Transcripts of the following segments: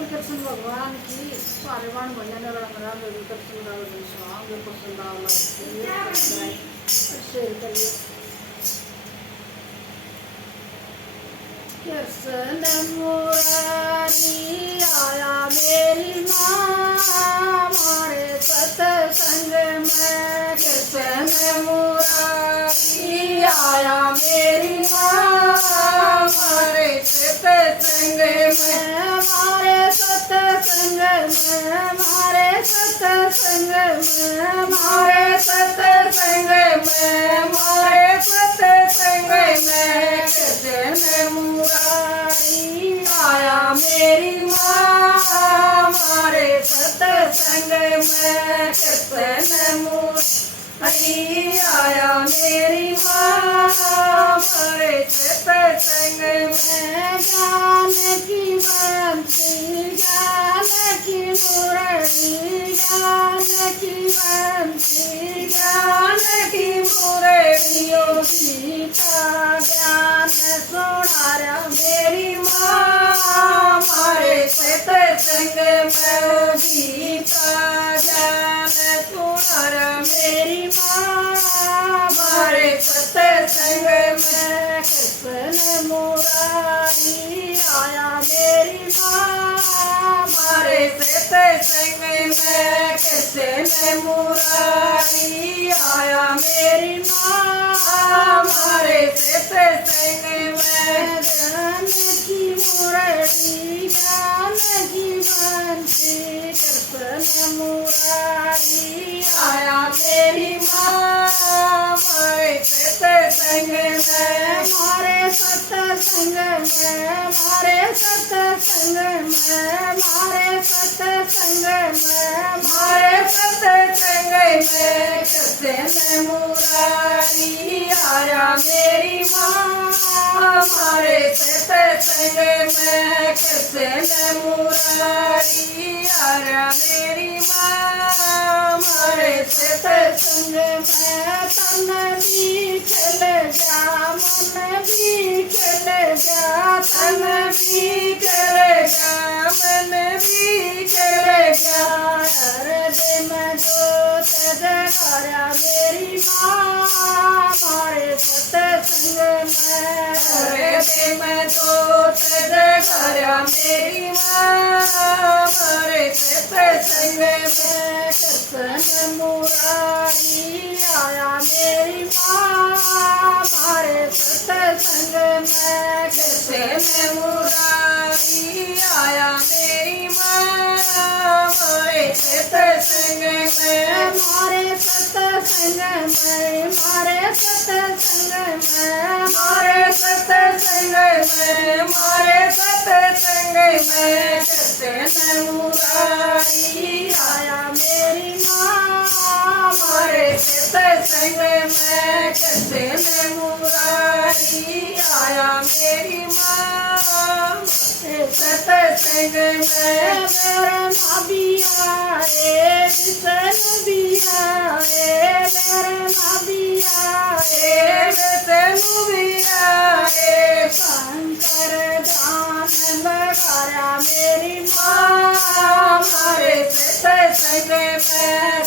बोल कृष्ण भगवान की सारे बाण भजन रंगरा देवी कृष्ण राव स्वांग कृष्ण राव शेर करिए। कृष्ण मुरारी आया मेरी माँ हमारे सत्संग में। कृष्ण मुरारी आया मेरी माँ हमारे सत्संग में। हमारे सत्संग में हमारे सत्संग में हमारे सत्संग में हमारे सत्संग में। कृष्ण मुरारी आया मेरी माँ हमारे सत्संग में। कृष्ण मुरारी आया मेरी माँ हमारे सत्संग में। ज्ञान की बंसी ज्ञान की मुरली ज्ञान की बंसी ज्ञान की मुरलियों गीता ज्ञान सुना मेरी माँ हमारे सत्संग में। गीता ज्ञान सुना मेरी माँ हमारे सत्संग में। कृष्ण मुरारी आया मेरी माँ हमारे सत्संग में। कृष्ण मुरारी आया मेरी माँ हमारे सत्संग में। ज्ञान की मुरली ज्ञान की बंसी कृष्ण मुरारी आया मेरी माँ हमारे सत्संग में। हमारे सत्संग में हमारे सत्संग में हमारे सत्संग में हमारे सत्संग में। कृष्ण मुरारी आया मेरी माँ हमारे सत्संग में। कृष्ण मुरारी आया मेरी माँ हमारे सत्संग में। तन भी खिल गया मन भी खिल गया तन भी खिल गया मन भी खिल गया। हृदय में जोत जगाया मेरी माँ हमारे सत्संग में। हृदय में जोत जगाया मेरी माँ हमारे सत्संग में। कृष्ण मुरारी आया मेरी माँ हमारे सत्संग में। कृष्ण मुरारी आया मेरी माँ हमारे सत्संग में। हमारे सत्संग में हमारे सत्संग में हमारे सत्संग में हमारे सत्संग में। कृष्ण मुरारी आया मेरी माँ हमारे सत्संग में। कृष्ण मुरारी आया मेरी माँ सत्संग में। मेरे माँ भी आए विष्णु भी आए मेरे माँ भी आए विष्णु भी आए। शंकर ध्यान लगाया मेरी माँ हमारे सत्संग में।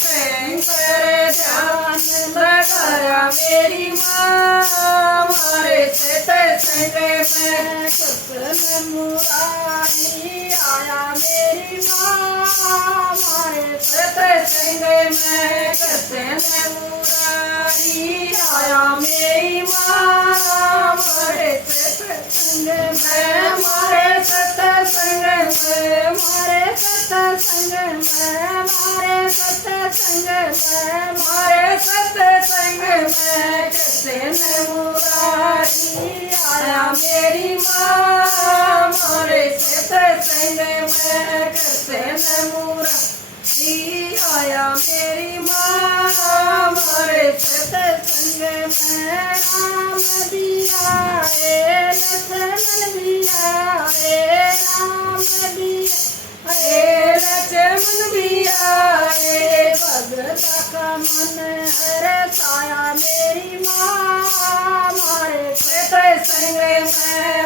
शंकर ध्यान लगाया मेरी माँ हमारे सत्संग में। कृष्ण मुरारी आया मेरी माँ हमारे सत्संग में। कृष्ण मुरारी आया मेरी माँ हमारे सत्संग में। हमारे सत्संग में हमारे सत्संग में हमारे सत्संग में हमारे सत्संग में। कृष्ण मुरारी आया मेरी माँ हमारे सत्संग में। कृष्ण मुरारी आया मेरी माँ हमारे सत्संग में। राम भी आए लक्ष्मण भी आए राम भी आए लक्ष्मण भी आए। भगता का मन हर्षाया मेरी माँ हमारे सत्संग में।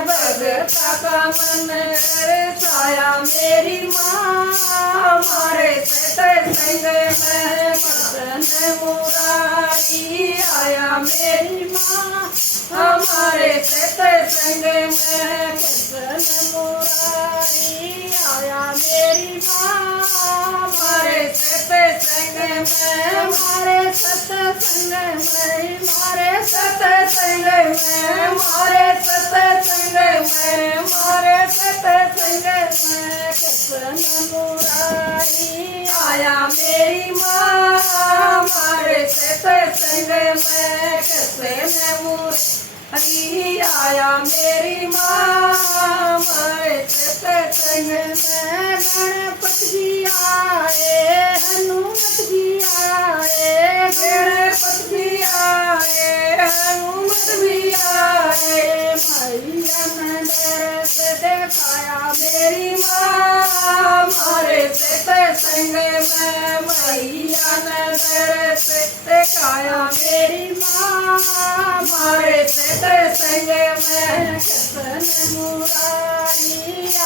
भगता का मन हर्षाया मेरी माँ हमारे सत्संग में कृष्ण मुरारी आया मेरी माँ हमारे सत्संग में कृष्ण मुरारी आया मेरी माँ हमारे सत्संग में हमारे सत्संग में हमारे सत्संग में हमारे सत्संग में हमारे सत्संग में कृष्ण मुरारी आया मेरी माँ हमारे सत्संग में कृष्ण मुरारी आया मेरी माँ हमारे सत्संग में गणपति जी आए हनुमत जी आए गणपति जी आए हनुमत भी आए मैया ने दरस दिखाया मेरी माँ हमारे सत्संग में मैया ने दरस दिखाया मेरी माँ हमारे सत्संग में कृष्ण मुरारी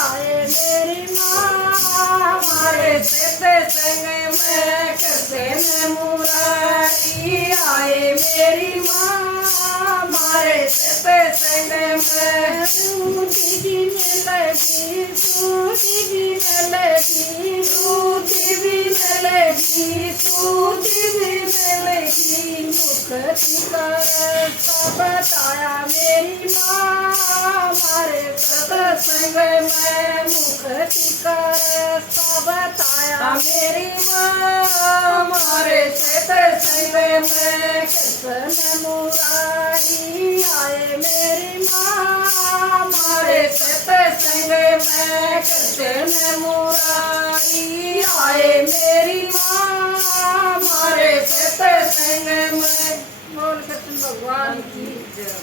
आए मेरी माँ हमारे सत्संग में कृष्ण मुरारी आए मेरी माँ हमारे सत्संग में सूती भी मिलेगी सूती भी मिलेगी सूती भी मिलेगी सूती भी मिलेगी मुक्ति का रास्ता बताया मेरी माँ हमारे सत्संग में मुक्ति का रास्ता बताया मेरी माँ हमारे सत्संग में कृष्ण मुरारी आए मेरी माँ हमारे सत्संग में कृष्ण मुरारी आए मेरी माँ हमारे सत्संग में। बोल कृष्ण भगवान की जय।